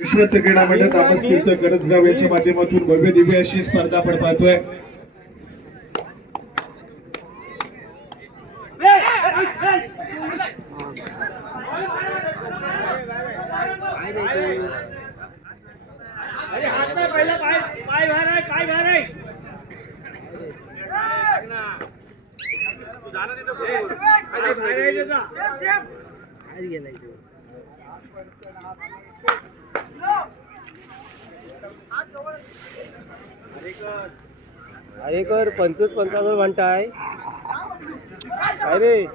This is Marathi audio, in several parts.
विश्वत क्रीडा मंडळ तापस तीर्थ करंजगाव यांच्या माध्यमातून भव्य दिव्य अशी स्पर्धा आपण पाहतोय. अरे कर 25-55 म्हणताय अरे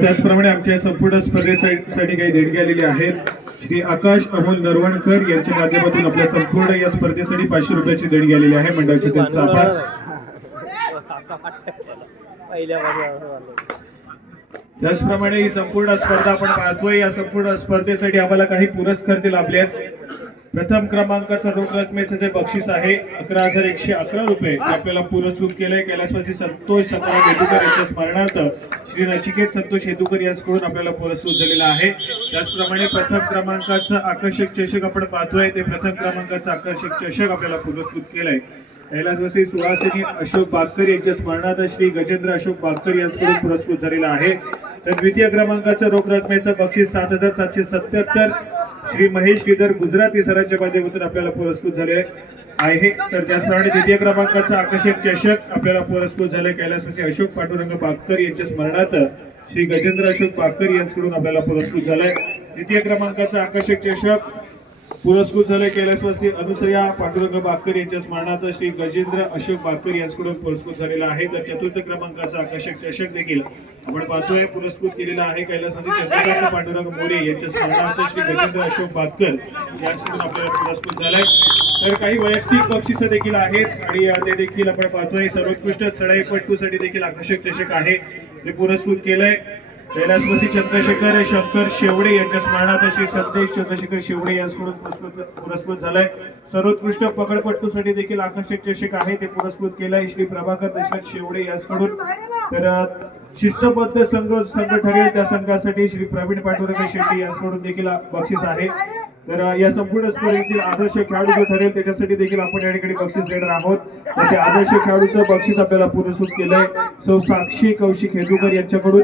त्याचप्रमाणे आमच्या संपूर्ण स्पर्धेसाठी काही देणगी आलेली आहेत. श्री आकाश अमोल नरवणकर यांच्या माध्यमातून आपल्या संपूर्ण या स्पर्धेसाठी 500 रुपयाची देणगी आलेली आहे. मंडळाचे त्यांचा आभार. त्याचप्रमाणे ही संपूर्ण स्पर्धा आपण पाहतोय. या संपूर्ण स्पर्धेसाठी आम्हाला काही पुरस्कार लाभले आहेत. प्रथम क्रमांकाचा रोख रकमेचं जे बक्षीस आहे 11,111 रुपये आपल्याला पुरस्कृत केलंय. कैलासवासी संतोष सकाराम हेतुकर यांच्या स्मरणार्थ श्री नचिकेत संतोष हेतुकर यांच्याकडून आपल्याला पुरस्कृत झालेला आहे. त्याचप्रमाणे प्रथम क्रमांकाचं आकर्षक चषक आपण पाहतोय. ते प्रथम क्रमांकाचं आकर्षक चषक आपल्याला पुरस्कृत केलंय. कैलासवासी सुहासिनी अशोक बागकर यांच्या स्मरणार्थ श्री गजेंद्र अशोक बागकर यांच्याकडून पुरस्कृत झालेला आहे. तर द्वितीय क्रमांकाचं रोख रकमेचं बक्षीस 7,777 श्री महेश श्रीधर गुजराती सरांच्या माध्यमातून आपल्याला पुरस्कृत झाले आहे. तर त्याचप्रमाणे द्वितीय क्रमांकाचा आकर्षक चषक आपल्याला पुरस्कृत झाले. कैलासवासी अशोक पांडुरंग बागकर यांच्या स्मरणार्थ श्री गजेंद्र अशोक बागकर यांच्याकडून आपल्याला पुरस्कृत झालाय. तृतीय क्रमांकाचा आकर्षक चषक पुरस्कृत झाले. कैलासवासी अनुसया पांडुरंग बागकर यांच्या स्मरणार्थ श्री गजेंद्र अशोक बागकर यांच्याकडून पुरस्कृत झालेला आहे. तर चतुर्थ क्रमांकाचा आकर्षक चषक देखील आपण पाहतोय पुरस्कृत केलेला आहे. कैलासवासी चंद्रकांत पांडुरंग मोरे यांच्या स्मरणार्थ श्री गजेंद्र अशोक बागकर यांच्याकडून आपल्याला पुरस्कृत झालाय. तर काही वैयक्तिक बक्षिसं देखील आहेत आणि ते देखील आपण पाहतोय. सर्वोत्कृष्ट चढाईपटूसाठी देखील आकर्षक चषक आहे ते पुरस्कृत केलंय. कैलासवासी चंद्रशेखर शंकर शेवडे यांच्या स्मरणार्थ श्री संदेश चंद्रशेखर शेवडे यांच्याकडून पुरस्कृत झालाय. सर्वोत्कृष्ट पकडपट्टूसाठी देखील आकर्षक चषक आहे ते पुरस्कृत केलंय श्री प्रभाकर दशरथ शेवडे यांच्याकडून. तर शिस्तबद्ध संघ ठरेल त्या संघासाठी श्री प्रवीण पांडुरंग शेट्टी यांच्याकडून देखील बक्षीस आहे. तर या संपूर्ण स्पर्धेतील आदर्श खेळाडू जो ठरेल त्याच्यासाठी देखील आपण या ठिकाणी बक्षीस देणार आहोत. तर ते आदर्श खेळाडूचं बक्षीस आपल्याला पुरस्कृत केलंय सौ साक्षी कौशिक हेतुकर यांच्याकडून.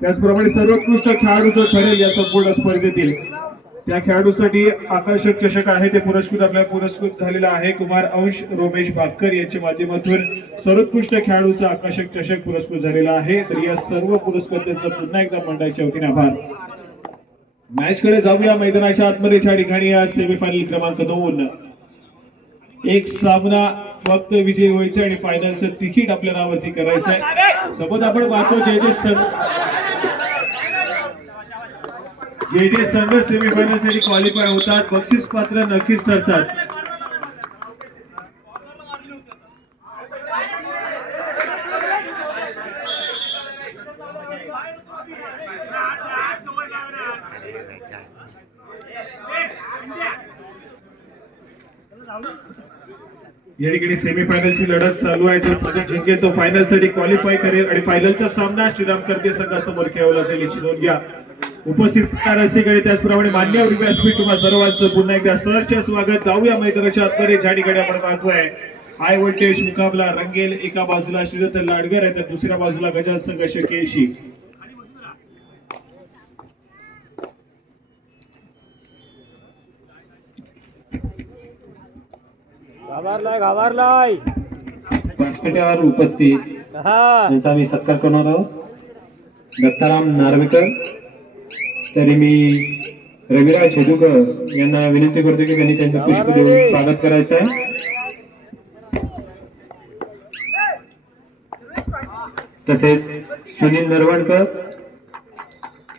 त्याचप्रमाणे सर्वोत्कृष्ट खेळाडू जो ठरेल या संपूर्ण स्पर्धेतील त्या खेळाडूसाठी आकर्षक चषक आहे ते आपल्याला पुरस्कृत झालेला आहे. कुमार अंश रोमेश बागकर यांच्या माध्यमातून सर्वोत्कृष्ट खेळाडूचा आकर्षक चषक पुरस्कृत झालेला आहे. तर या सर्व पुरस्कर्त्यांचा पुन्हा एकदा मंडळाच्या वतीने आभार. मॅच कडे जाऊया. मैदानाच्या आतमध्ये या ठिकाणी सेमीफायनल क्रमांक 2 एक सामना फक्त विजयी व्हायचं आणि फायनलचं तिकीट आपल्या नावावरती करायचं आहे. सोबत आपण पाहतो जे संघ सेमीफायनल साठी क्वालिफाय होतात बक्षीस पात्र नक्कीच ठरतात. या ठिकाणी सेमीफायनलची लढत चालू आहे. जो जिंकेल तो फायनल साठी क्वालिफाय करेल आणि फायनलचा सामना श्रीराम करते संघासमोर खेळवला जाईल याची नोंद घ्या. उपस्थित रसिकडे त्याचप्रमाणे मान्यवर व्यासपीठ तुम्हा सर्वांचं पुन्हा एकदा सहर्ष स्वागत. जाऊया मैदानाच्या आतमध्ये ज्या ठिकाणी आपण पाहतोय हाय व्होल्टेज मुकाबला रंगेल. एका बाजूला श्रीदत्त लाडगर आहे तर दुसऱ्या बाजूला गजानन संघर्ष केळशी. व्यासपीठावर उपस्थित त्यांचा आम्ही सत्कार करणार आहोत. दत्ताराम नार्वेकर. तरी मी रविराज हेदुकर यांना विनंती करतो की त्यांनी त्यांचं पुष्प देऊन स्वागत करायचं आहे. तसेच सुनील नरवणकर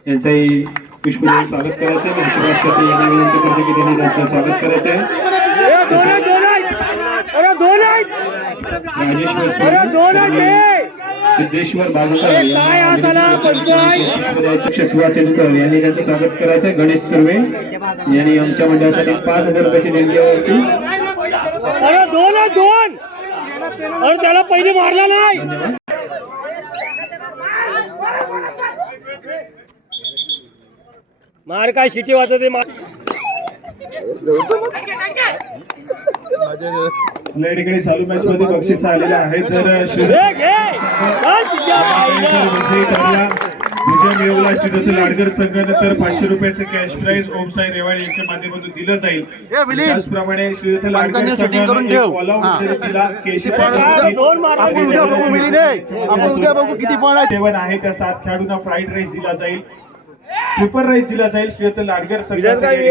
यांचंही पुष्प देऊन स्वागत करायचं आहे. महाराष्ट्रातील यांना विनंती करते की त्यांनी त्यांचं स्वागत करायचं आहे. राजेश्वर सिद्धेश्वर बाबूकर सुहास सेलकर यांनी त्यांचं स्वागत करायचं आहे. गणेश सुर्वे यांनी आमच्या मंडळासाठी 5,000 रुपयाची देणगीवरती त्याला पहिले मारला नाही. मार काय शिटी वाजते स्लाइडकडे चालू मॅच मध्ये बक्षीस आलेलं आहे. तर विजय मिळवला श्रीदत्त लाडकर संघाने तर 500 रुपयाचं कॅश प्राइज ओम साई रेवाळे यांच्या माध्यमातून दिलं जाईल. त्याचप्रमाणे श्रीदत्त लाडकर संघाने ऑल आउट जरी दिला केशी जेवण आहे त्या 7 खेळाडूंना फ्राईड राईस दिला जाईल, ट्रिपल राईस दिला जाईल. श्रीदत्त लाडकर संघासाठी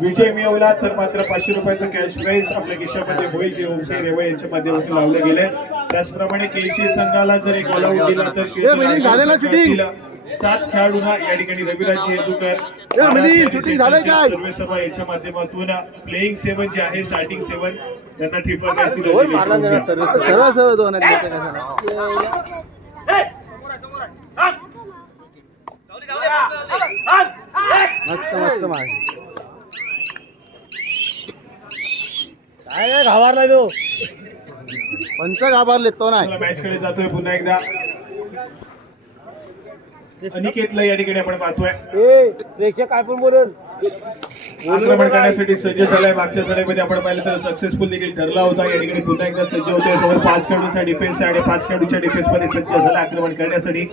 विजय मिळवला तर मात्र 500 रुपयाचं कॅश प्राइज आपल्या खिशामध्ये होईल, जे ओम साई रेवाळे यांच्या माध्यमातून लावले गेले. त्याचप्रमाणे केशी संघाला जर एक ऑल आउट दिला तर 7 खेळाडूंना या ठिकाणी रविराज येदुकर सर्वेसभा यांच्या माध्यमातून प्लेइंग 7 जे आहे स्टार्टिंग 7 त्यांना ट्रिपल राईस दिला. काय घाबरला तो पंच घाबरले तो नाही. मॅच कडे जातोय पुन्हा एकदा. अनिकेतला या ठिकाणी आपण पाहतोय प्रेक्षक काय पण बोलून आक्रमण करण्यासाठी सज्ज झालाय. मागच्या सडेमध्ये आपण पाहिलं तर सक्सेसफुल देखील ठरला होता. या ठिकाणी पुन्हा एकदा सज्ज होतोय. समोर 5 खेळाडूंचा डिफेन्स आहे आणि 5 खेळाडूच्या डिफेन्स मध्ये सज्ज झाला आक्रमण करण्यासाठी.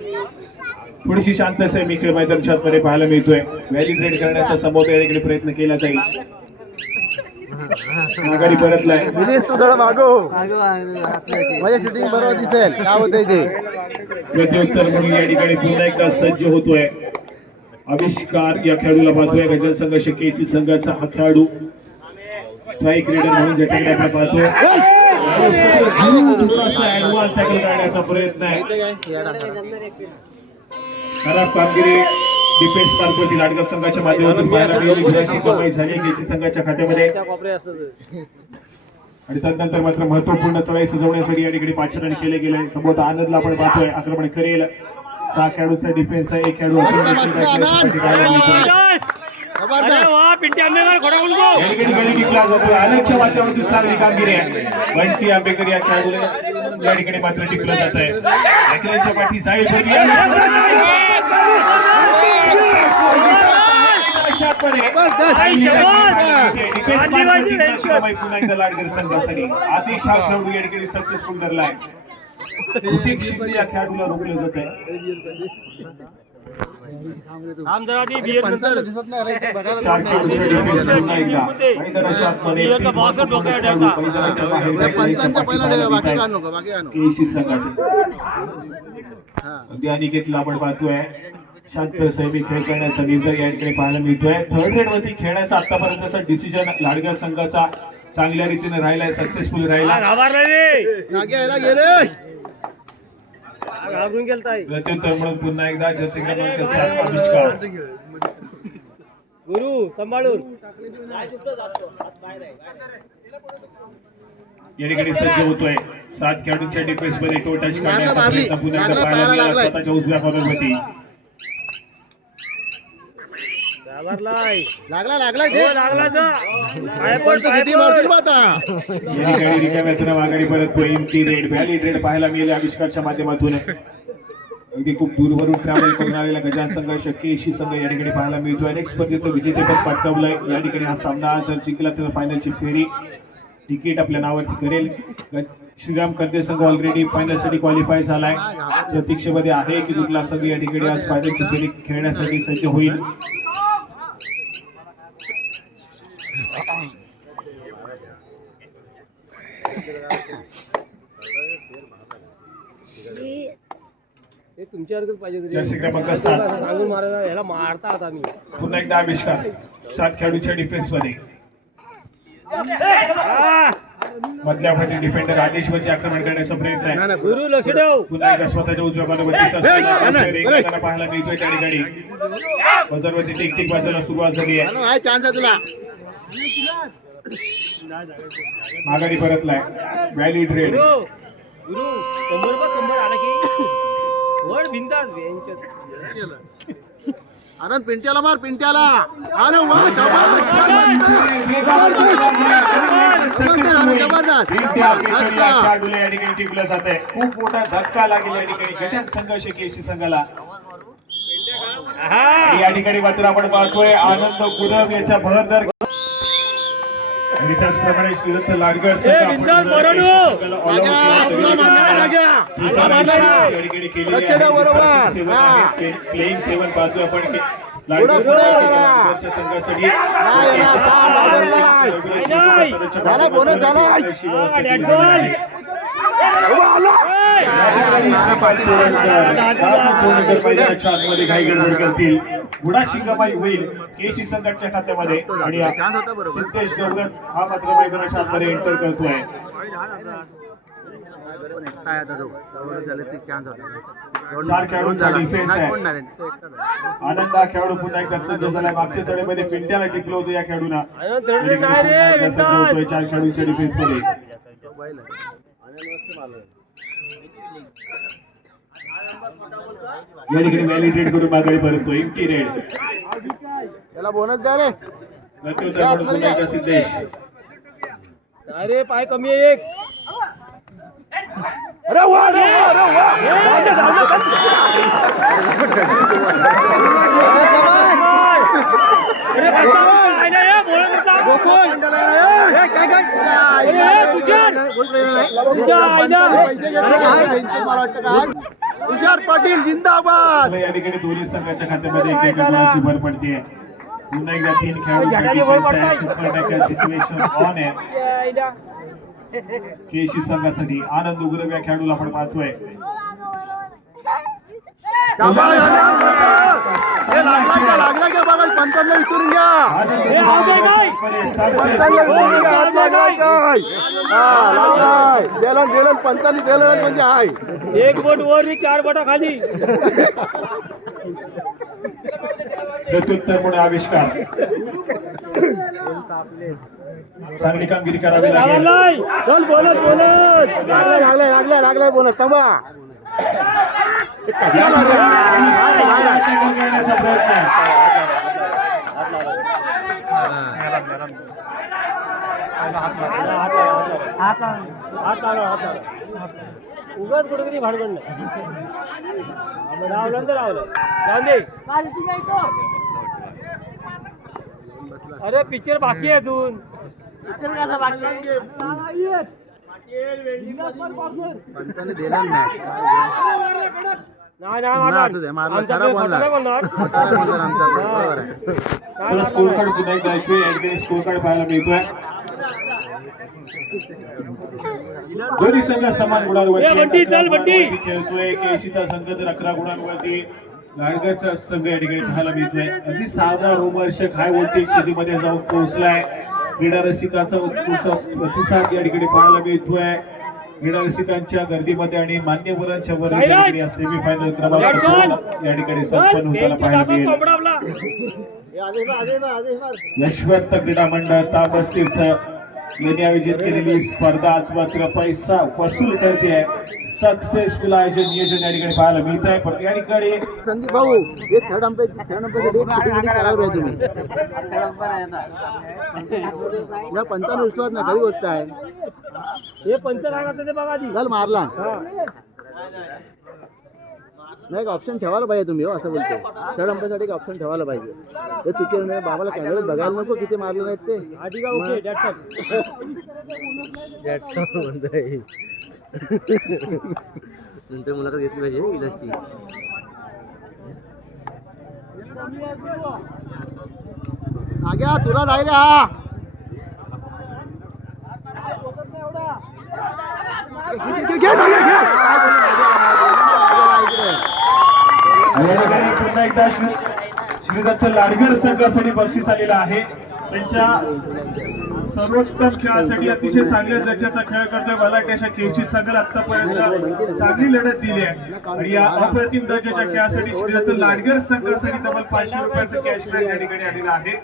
थोडीशी शांत मैदान मध्ये पाहायला मिळतोय. व्हॅलिडेट करण्याचा समोर या ठिकाणी प्रयत्न केला जाईल. माघारी परतलाय. तू जरा मागो माझ्या शूटिंग बरोबर दिसेल काय होतंय ते. प्रत्युत्तर म्हणून या ठिकाणी पुन्हा एकदा सज्ज होतोय. आविष्कार या खेळाडूला पाहतोय. गजल संघ केसी संघाचा हा खेळाडू स्ट्राईक रेडर म्हणून ज्याच्याकडे आपण पाहतोय. ऍडव्हान्स टॅकल करण्याचा प्रयत्न आहे. खराब कामगिरी डिफेन्स मार्फत लाडकर संघाच्या माध्यमातून पाहायला मिळाली. कमाई झाली केसी संघाच्या खात्यामध्ये. आणि त्यानंतर मात्र महत्वपूर्ण चढाई सजवण्यासाठी या ठिकाणी 5 रन केले गेले. समोर आनंदला आपण पाहतोय आक्रमण करेल. 6 खेळाडूचा डिफेन्स आहे. 1 खेळाडू असून आनंदच्या माध्यमातून चांगली कामगिरी आहे. बंटी आंबेकर या खेळाडूला या ठिकाणी मात्र टिकलं जात आहे. अखिलांच्या पाठी जाईल पुन्हा एकदा लाडकर संघासाठी. आदेश हा खेळाडू या ठिकाणी सक्सेसफुल ठरलाय. ऋतिक शिंदे या खेळाडूला रोखलं जात आहे. दिसत नाही 4 खेळाडूच्या डिफेन्स पुन्हा एकदा मैदानाच्या आतमध्ये केसी संघाचे अगदी अनिकेतला आपण पाहतोय. शांत सैमी खेळ करण्याचा निर्णय या ठिकाणी पाहायला मिळतोय. थर्ड रेड वरती खेळण्याचा आतापर्यंतचा डिसिजन लाडकर संघाचा चांगल्या रीतीने राहिलाय, सक्सेसफुल राहिला. प्रत्युत्तर म्हणून पुन्हा एकदा जर्सी क्रमांक 7 आविष्कार गुरु सांभाळून या ठिकाणी सज्ज होतोय. 7 खेळाडूंच्या डिफेन्स मध्ये टो टच करण्याचा प्रयत्न पुन्हा एकदा पाहायला मिळाला स्वतःच्या उजव्या कॉर्नरवरती. माघारी परत रेड व्हॅली रेड पाहायला मिळाले आविष्कारच्या माध्यमातून. अगदी खूप दूरवरून ट्रॅव्हल करून आलेला गजान संघ केशी संघ या ठिकाणी पाहायला मिळतोय. अनेक स्पर्धेचं विजेतेपद पटकावलंय. या ठिकाणी हा सामना जर जिंकला तर फायनलची फेरी तिकीट आपल्या नावावरती करेल. श्रीराम कर्दे संघ ऑलरेडी फायनल साठी क्वालिफाय झालाय. प्रतीक्षेमध्ये आहे की कुठला संघ या ठिकाणी आज फायनलची फेरी खेळण्यासाठी सज्ज होईल. तुमच्यासारखंच पाहिजे. जर्सी क्रमांक 7 सांगून मारायला ह्याला मारता आता मी. पुन्हा एकदा आविष्कार 7 खेळाडूच्या डिफेन्स मध्ये. मधल्या फाटी डिफेंडर आदेश वरती आक्रमण करण्याचा प्रयत्न आहे. गुरु लक्ष ठेव. पुन्हा एकदा स्वतःच्या उजव्या बाजूवरतीचा त्याला पाहायला मिळतोय त्या ठिकाणी. बजारवरती टिक टिक वाजायला सुरुवात झाली आहे. चान्स आहे तुला. माघारी परतलाय व्हॅलिड रेड. गुरु गुरु कंबर आला की वर भिंतात आनंद पिंट्याला मार पिंट्याला. अरे वा खेळाडूला या ठिकाणी टिपलं जात आहे. खूप मोठा धक्का लागेल या ठिकाणी गजन संघर्ष केसी संघाला. या ठिकाणी मात्र आपण पाहतोय आनंद गुरव याच्या भरदर आणि त्याचप्रमाणे श्रीदत्त लाडगड प्लेइंग सेवन पाहतोय आपण लाडगडच्या संघासाठी करतील. गुडा शिंगाबाई होईल केसी संघाच्या खात्यामध्ये आणि सिद्धेश गवळण हा मात्र मैदानाच्या आतमध्ये एंटर करतोय. चार खेळाडूंचा डिफेन्स आहे. आनंद हा खेळाडू पुन्हा एकदा सज्ज झालाय. मागच्या चढीमध्ये पिंट्याला टिकलं होतं या खेळाडूंना. सज्ज होतोय 4 खेळाडूंच्या डिफेन्स मध्ये. या ठिकाणी व्हॅलिड रेड करून माघारी परततो. Empty red. त्याला बोनस द्या रे. पुन्हा एकदा सिद्धेश. अरे पाय कमी आहे एक. अरे वा रे तुषार पाटील जिंदाबाद. या ठिकाणी दोन्ही संघाच्या खात्यामध्ये एक गुणाची भर पडते. पुन्हा एकदा 3 खेळाडू सिच्युएशन ऑन आहे केसी संघासाठी. आनंद उग्रव या खेळाडूला आपण पाहतोय. लागला का बाबा पंचांना विचारून घ्या. दिलं पंचांनी दिलं म्हणजे आहे. एक बोट वर 4 बोटा खाली. प्रत्युत्तर म्हणून आविष्कार. चांगली कामगिरी करावी लागेल. चल बोनस बोनस लागलाय बोनस. थांबा उगाच कुठेतरी भाडगण नाही. रावलं तर रावलं गांधी. अरे पिक्चर बाकी आहे अजून. पिक्चर कसा बाकी आहे. पंचांनी दिला नाही. स्कोर कार्ड पुन्हा एकदा ऐकूया. स्कोर कार्ड पाहायला मिळतोय. दोन्ही संघ समान गुणांवरती खेळतोय. केसीचा संघ तर 11 गुणांवरती. लाडगडचा संघ या ठिकाणी पाहायला मिळतोय. अगदी साधा रोमहर्षक हाय व्होल्टेज स्थितीमध्ये जाऊन पोहोचलाय. क्रीडा रसिकांचा उत्कृष्ट प्रतिसाद या ठिकाणी पाहायला मिळतोय. क्रीडा रसिकांच्या गर्दीमध्ये आणि मान्यवरांच्या वर सेमीफायनल क्रमांक या ठिकाणी संपन्न होताना पाहायला मिळेल. यशवंत क्रीडा मंडळ तापस तीर्थ यांनी आयोजित केलेली स्पर्धा आज मात्र पैसा वसूल करते आहे. सक्सेसफुल आयोजन नियोजन या ठिकाणी पाहायला मिळत आहे. पण या ठिकाणी संदीप भाऊ हे थर्ड अंपायर करावे तुम्ही. या पंचांना विश्वास नाही खरी गोष्ट आहे. हे पंच राहणार बघा आधी. चल मारला नाही. एक ऑप्शन ठेवायला पाहिजे तुम्ही. हो असं बोलतो. थर्ड अंपायरसाठी एक ऑप्शन ठेवायला पाहिजे. हे चुकीचं नाही. बाबाला कॅमेऱ्यात बघायला नको किती मारले नाहीत ते. आधी का ओके दॅट्स ऑल म्हणताय. नंतर मुलाखत घेतली पाहिजे इलाजची. नाग्या तुला जाय रे. हा पुन्हा एकदा श्रीदत्त लाडगड संघासाठी बक्षीस आलेला आहे. त्यांच्या सर्वोत्तम खेळासाठी अतिशय चांगल्या दर्जाचा खेळ करतोय बलाढ्याच्या केशी संघाला आतापर्यंत चांगली लढत दिली आहे आणि या अप्रतिम दर्जाच्या खेळासाठी श्रीदत्त लाडगर संघासाठी तब्बल 500 रुपयाचं कॅश प्राइज या ठिकाणी आलेलं आहे.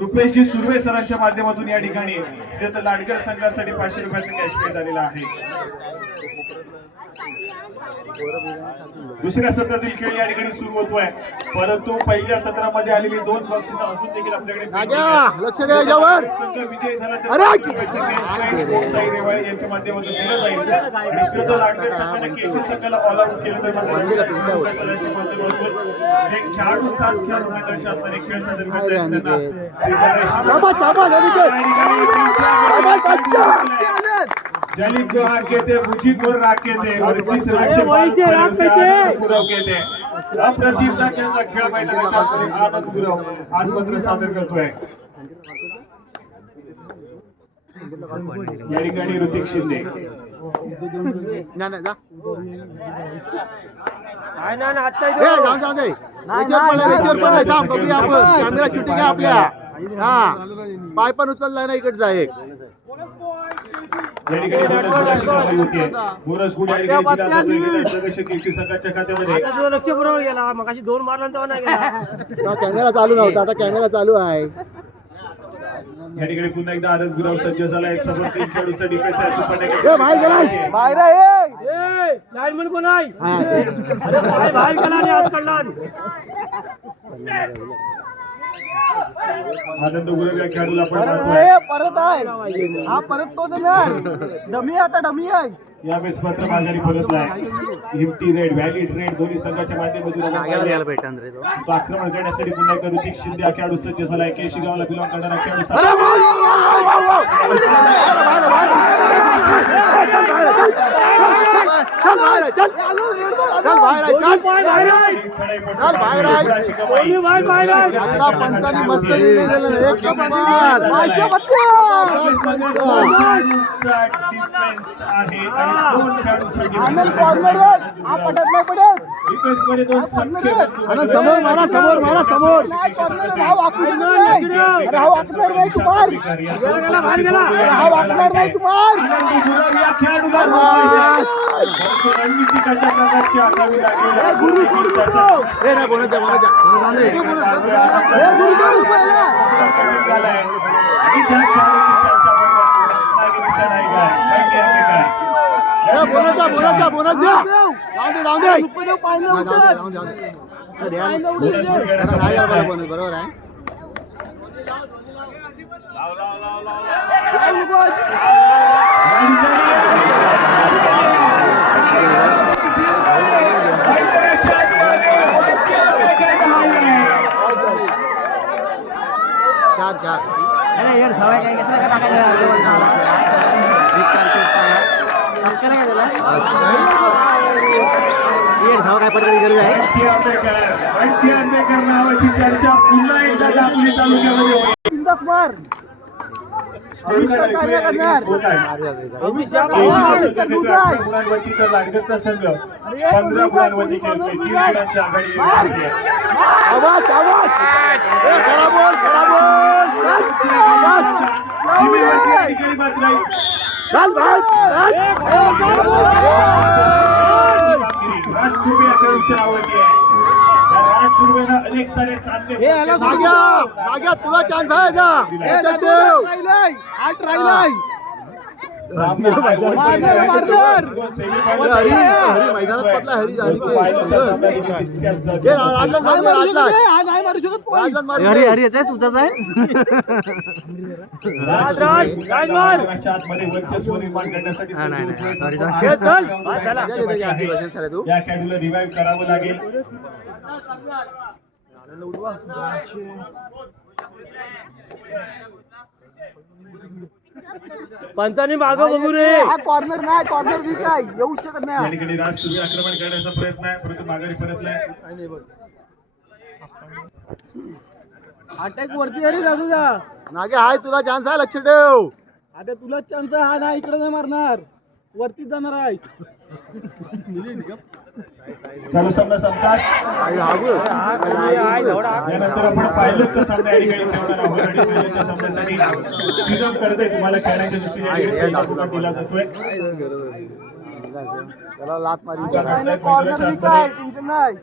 रुपेशजी सुर्वे सरांच्या माध्यमातून या ठिकाणी श्रीदत्त लाडगर संघासाठी 500 रुपयाचं कॅश प्राइज आलेलं आहे. दुसऱ्या सत्रातील खेळ या ठिकाणी सुरू होतोय, परंतु पहिल्या सत्रामध्ये आलेली 2 बक्षिस असून देखील आपल्याकडे लक्ष द्या याच्यावर. संघ विजयी झाला तर साई रेवाळे यांच्या माध्यमातून दिलं जाईल आणि श्रीदत्त लाडकर संघाने केसी संघाला ऑल आउट केलं तर मात्र जे खेळाडू 7 खेळाडू मैदानाच्या आतमध्ये खेळ सादर जलित को हाके थे बुझी को राखे थे और जिस राक्षे गुरव के थे अप्रतिम दर्जाचा खेळ मैदानाच्या आतमध्ये आनंद गुरव आज मात्र सादर करतोय. या ठिकाणी ऋतिक शिंदे कॅमेरा शूटिंग आहे आपल्या. हा पाय पण उचलला ना इकडचा एक. या ठिकाणी बोनस गुड या ठिकाणी केसी संघाच्या खात्यामध्ये लक्ष बरोबर गेला मगाशी 2 मारला तेव्हा नाही गेला. कॅमेरा चालू नव्हता, आता कॅमेरा चालू आहे. या ठिकाणी पुन्हा एकदा आनंद गुराव सज्ज झालाय. समोर 3 खेळाडूचा डिफेन्स आहे. लाईनमन कोण आहे? अरे बाहेर गेला आणि आत काढला. आनंद गुरव या खेळाडूला आपण परत आहे हा परत तो डमी आता डमी आहे. यावेळेस मात्र माघारी परतलाय. हिमती रेड व्हॅलिड रेड दोन्ही संघाच्या माध्यमातून आक्रमण करण्यासाठी पुन्हा एकदा ऋतिक शिंदे हा खेळाडू सज्ज झालाय. केशी गावाला बिलॉंग करणारा खेळाडू रणनीतिकाच्या प्रकारची आखावी बरोबर आहे. चार अरे यार सवय काय कसं का टाकायचं काय पडली गरज आहे. आंबेकर नावाची चर्चा पुन्हा एकदा दापोली तालुक्यामध्ये होईल. गुणांवरती तर लाडगरचा संघ 15 गुणांवरती खेळतोय. 3 गुणांची आघाडी राज सुर्वे या खेळाडूची आवडली आहे. राज सुर्वेनं अनेक सारे सामने तुला चान्स आहे मध्ये वर्चस्व निर्माण करण्यासाठी या खेळाडूला रिवाइव्ह करावं लागेल. पंचांनी मागं बघू रे. कॉर्नर नाही, कॉर्नर वीक आहे, येऊ शकत नाही. या ठिकाणी राज सुर्वे आक्रमण करण्याचा प्रयत्न आहे, परंतु माघारी परतलाय. अटॅक वरती अरे जाऊ जा नागे हाय, तुला चान्स आहे, लक्ष ठेव. आता तुला चान्स आहे, हा ना इकडे नाही मारणार, वरतीच जाणार आहे. चालू सामना संपतात आई हागू यानंतर आपण पायलटचा सामना या ठिकाणी खेळणार आहोत आणि पायलटच्या सामन्यासाठी श्रीराम करते तुम्हाला खेळण्याच्या दृष्टीने या ठिकाणी पहिला पुकार दिला जातोय. त्याला लात मारी काय नाही कॉर्नर काय टेन्शन नाही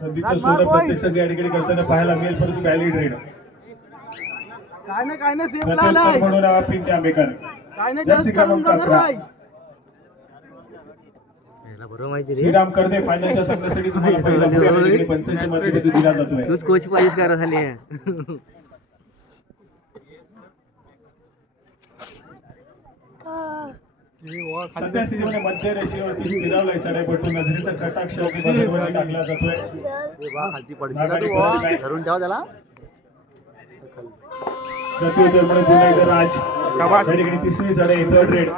संधीचं सोनं प्रत्यक्ष या ठिकाणी करताना पाहायला मिळेल परंतु व्हॅलिड रेड काय नाही सेफ प्रथम झालाय म्हणून पिंटे आंबेकर काय नाही जर्सी टच करून क्रमांक जाणार 11 नाही बरोबर माहिती रे श्रीराम करते फायनलच्या सामन्यासाठी तुम्हाला पहिला पुकार या ठिकाणी पंचांच्या माध्यमातून दिला जातोय. तूच कोच पाहिजे करा झाली आहे सध्या स्थितीमध्ये मध्य रेषेवरती स्थिरावलाय चढाईपटू नजरेचा कटाक्ष बदलवरती टाकला जातोय. खालती पडशी धरून ठेवा त्याला प्रत्युत्तर म्हणून पुन्हा एकदा राज या ठिकाणी तिसरी चढाई थर्ड रेड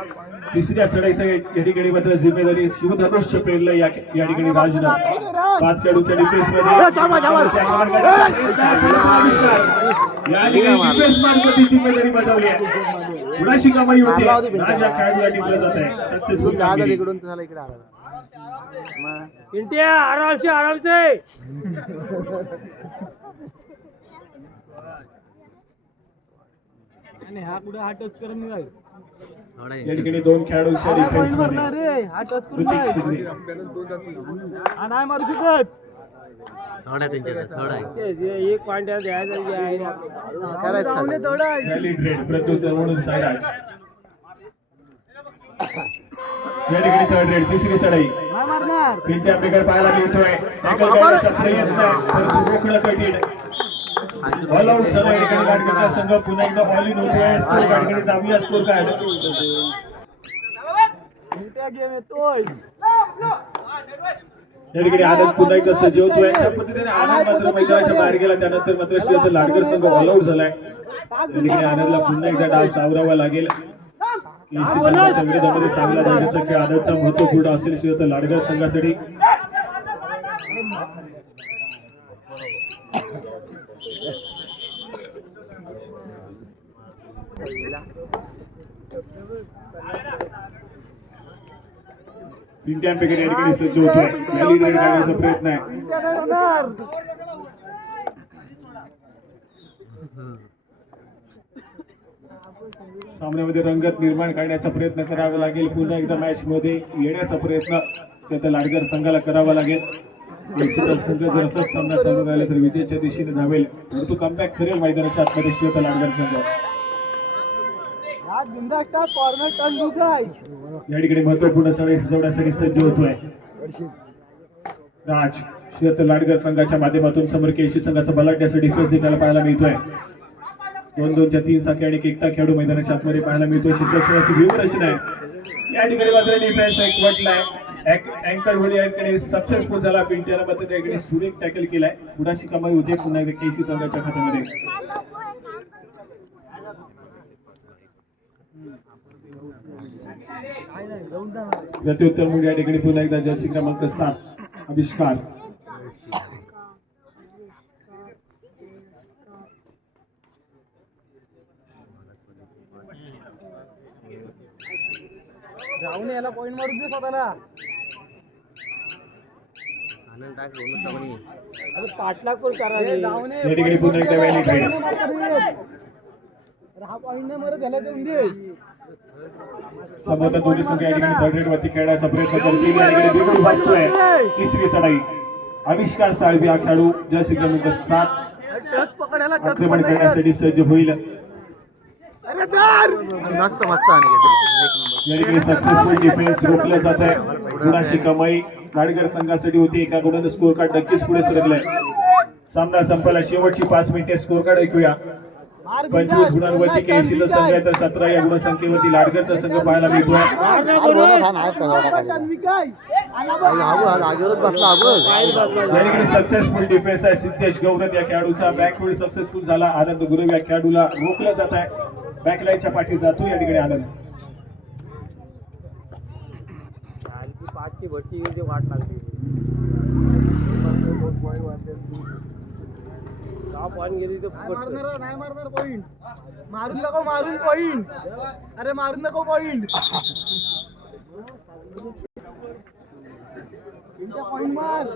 तिसऱ्या चढाईसाठी या ठिकाणी मात्र जिम्मेदारी शिवधनुष्य पेरलं या ठिकाणी राजनं 5 खेळाडूच्या डिफेन्समध्ये या ठिकाणी डिफेन्स मार्फत जिम्मेदारी बजावली आहे. कुणाची कमाई होती राज या खेळाडूला टिपलं जात आहे सक्सेसफुल कामगिरी. इकडून त्याला इकडे आला इंडिया आरामसे आणि हा कुठे हा टच करून जाईल या ठिकाणी 2 खेळाडूच्या डिफेन्स मारणार मध्ये रे हा टच करून ऋतिक जाईल शिंदे हा नाही मारू शकत एक पॉइंट द्यायचा जाऊन दे थोडा व्हॅलिड रेड प्रत्युत्तर म्हणून सायराज या ठिकाणी थर्ड रेड तिसरी चढाई नाही मारणार पिंटे आंबेकर पाहायला मिळतोय टॅकल करण्याचा प्रयत्न परंतु रोखणं कठीण ऑल आउट झाला या ठिकाणी गाडगेचा संघ पुन्हा एकदा ऑल इन होतोय स्कोर गाडगेने दाबूया स्कोर काय गेम येतोय या ठिकाणी आनंद पुन्हा एकदा सजवतोय अशा पद्धतीने आनंद मात्र मैदानाच्या बाहेर गेला त्यानंतर मात्र श्रीराम लाडकर संघ ऑल आउट झालाय या ठिकाणी आनंदला पुन्हा एकदा डाव सावरावा लागेल केसी संघाच्या विरोधामध्ये चांगला धावण्याचा खेळ आनंदचा महत्वपूर्ण असेल श्रीराम लाडकर संघासाठी पिंटे आंबेकर या ठिकाणी सज्ज होतोय व्हॅलिड रेड काढण्याचा प्रयत्न आहे सामन्यामध्ये रंगत निर्माण करण्याचा प्रयत्न करावा लागेल पुन्हा एकदा मॅच मध्ये येण्याचा प्रयत्न त्या लाडकर संघाला करावा लागेल एसीचा संघ जर असाच सामना चालू राहिला तर विजयाच्या दिशेने धावेल परंतु कमबॅक करेल मैदानाच्या आतमध्ये श्रीराम लाडकर संघ कॉर्नर टच दुसराय या ठिकाणी महत्वपूर्ण चढाई सजवण्यासाठी सज्ज होतोय राज श्रीराम लाडकर संघाच्या माध्यमातून समोर केसी संघाचा बलाढ्याचा डिफेन्स देखील पाहायला मिळतोय 2-2च्या 3 संख्या आणि एकटा खेळाडू मैदानाच्या आतमध्ये पाहायला मिळतोय क्षेत्ररक्षणाची व्यूहरचना आहे या ठिकाणी मात्र डिफेन्स एक वटलाय अँकर होली याकडे सक्सेसफुल झाला पिंट्याला मात्र याकडे सुरेख टॅकल केलाय पुढाची कमाई होते पुन्हा एकदा केसी संघाच्या खात्यामध्ये प्रत्युत्तर म्हणून या ठिकाणी पुन्हा एकदा जर्सी क्रमांक 7 आविष्कार जाऊन याला पॉइंट मारू दे स्वतःला पाठलाग कोण करा जाऊन या ठिकाणी पुन्हा एकदा व्हॅलिड रेड हा पॉइंट नाही मरत याला देऊन दे समोर दोन्ही संघ या ठिकाणी थर्ड रेड वरती खेळण्याचा प्रयत्न करतील या ठिकाणी बिलकुल बसतोय तिसरी चढाई आविष्कार साळवी हा खेळाडू जर्सी क्रमांक 7 टच पकडायला टच आक्रमण करण्यासाठी सज्ज होईल अरे दार मस्त मस्त आणि या ठिकाणी सक्सेसफुल डिफेन्स रोखलं जात आहे गुणाची कमाई लाडकर संघासाठी होती एका गुणानं स्कोर कार्ड नक्कीच पुढे सरकलाय सामना संपला शेवटची 5 मिनिटे स्कोर कार्ड ऐकूया 25 गुणांवरती केसीचा संघ आहे तर 17 या गुणसंख्येवरती लाडकरचा संघ पाहायला मिळतोय या ठिकाणी सक्सेसफुल डिफेन्स आहे सिद्धेश गौरत या खेळाडूचा बॅकफुल सक्सेसफुल झाला आनंद गुरव या खेळाडूला रोखलं जात आहे बॅकलाईनच्या पाठी जातो या ठिकाणी आनंद पाचची भरती वाट लागली पॉईंट गेली तर नाही मारणार पॉइंट मारून नको मारून पॉइंट अरे मारून नको पॉइंट पॉइंट मार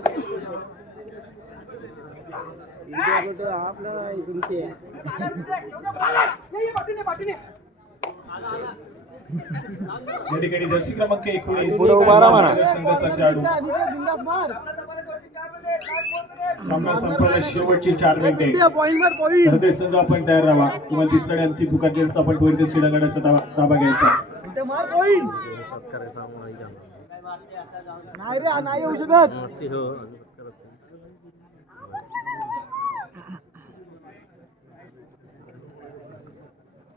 या ठिकाणी जर्सी क्रमांक 19 पुढं उभा राहा म्हणा. संघाचा खेळाडू बिंदास मार सामना संपायला शेवटची 4 मिनिटे पॉइंट मार पॉइंट हृदय संघ आपण तयार राहा. तुम्हाला दिसणारे अंतिम पुकार दिवस आपण त्वरित क्रीडांगणाचा ताबा घ्यायचा. ते मार पॉइंट नाही रे नाही येऊ शकत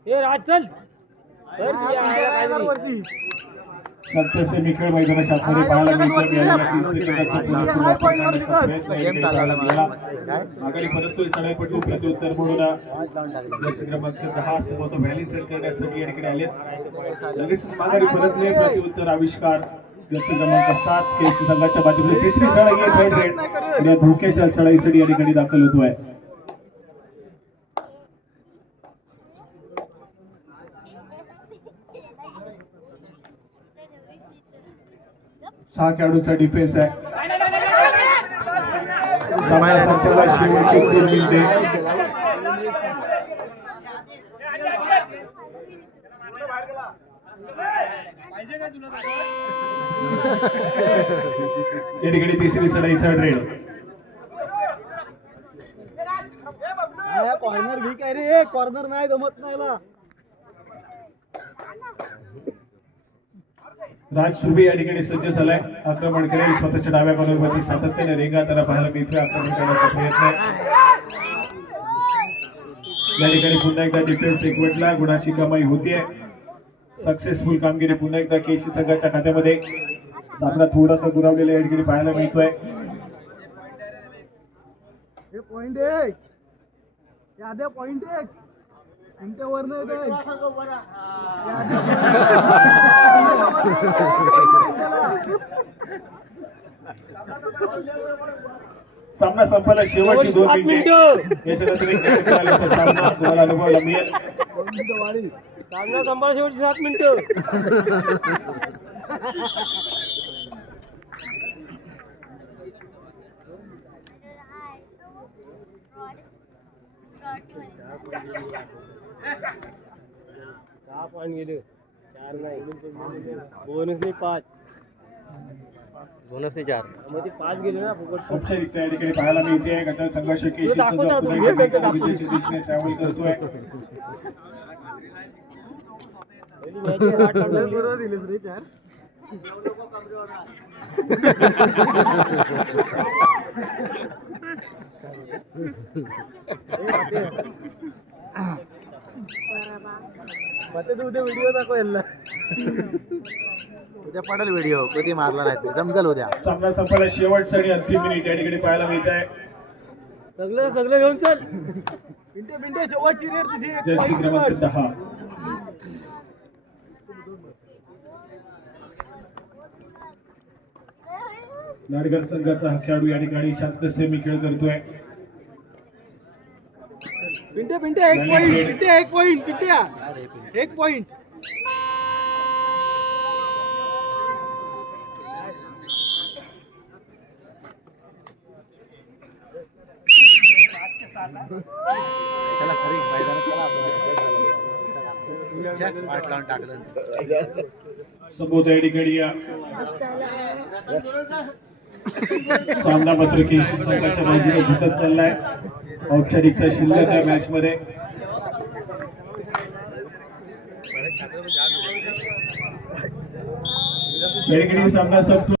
ए राज चल वरती शांतसे निखळ मैदानाच्या आतमध्ये पाहायला मिळतो. याला 30 सेकंदाचा पुनर्पूर वापर करण्याचा प्रयत्न या ठिकाणी पाहायला मिळाला. माघारी परततोय सडेपट्टू प्रत्युत्तर म्हणून जर्सी क्रमांक 10 समोर व्हॅलिडेट करण्यासाठी या ठिकाणी आले. लगेचच माघारी परतले. प्रत्युत्तर आविष्कार जर्सी क्रमांक 7 केसी संघाच्या बाजूने तिसरी चढाई आहे. थर्ड रेड या धोक्याच्या चढाईसाठी या ठिकाणी दाखल होतोय. सहा खेळाडूंचा डिफेन्स आहे. सामना संपला शेवटची 3 मिनिटे. या ठिकाणी तिसरी चढाई थर्ड रेड. कॉर्नर वीक आहे रे कॉर्नर नाही जमत नाही ला राज सुर्वे या ठिकाणी सज्ज झालाय. आक्रमण करेल. स्वतःच्या डाव्या कॉर्नरवरती सातत्याने रेंगा त्याला पाहायला मिळतोय. आक्रमण करण्याचा प्रयत्न या ठिकाणी पुन्हा एकदा डिफेन्स एकवटला. गुणाची कमाई होतीये. सक्सेसफुल कामगिरी पुन्हा एकदा केसी संघाच्या खात्यामध्ये. सामना थोडासा दुरावलेला या ठिकाणी पाहायला मिळतोय. हे पॉइंट एक याद्या पॉइंट एक कोणत्या वर नाही सामना संपला शेवटची 2 मिनिटे. याच्यानंतर एक खेळाडूचा सामना तुम्हाला अनुभवायला मिळेल. सामना संपायला शेवटची 7 मिनिटं. सहा पॉईंट गेले 4 नाही बोनस नाही 5 बोनस 4 मग ते 5 गेले ना फुकट. औपचारिकता या ठिकाणी पाहायला मिळते. गटात संघर्ष केसी संघ पुन्हा एकदा विजयाच्या दिशेने ट्रॅव्हल करतोय. बरोबर दिलेस रे 4 तू उद्या व्हिडिओ दाखव याला उद्या पडेल व्हिडिओ कधी मारला नाही ते जमजल उद्या. सामना संपायला शेवटचा आणि अंतिम मिनिट या ठिकाणी पाहायला मिळत आहे. सगळं घेऊन चल. पिंटे पिंटे शेवटची रेट तुझी जर्सी क्रमांक 10 नाडगर संघाचा हा खेळाडू या ठिकाणी शांत सेमी खेळ करतोय. पिंटे पिंटे एक पॉइंट पिंटे एक पॉइंट पिंटे एक पॉइंट चला खरी मैदानात चला वाट लावून टाकलं. संबोध या ठिकाणी या सामना मात्र केसी संघाच्या बाजूने झुकत चाललाय. औपचारिकता शिल्लक आहे मॅच मध्ये. या ठिकाणी सामना संपतो.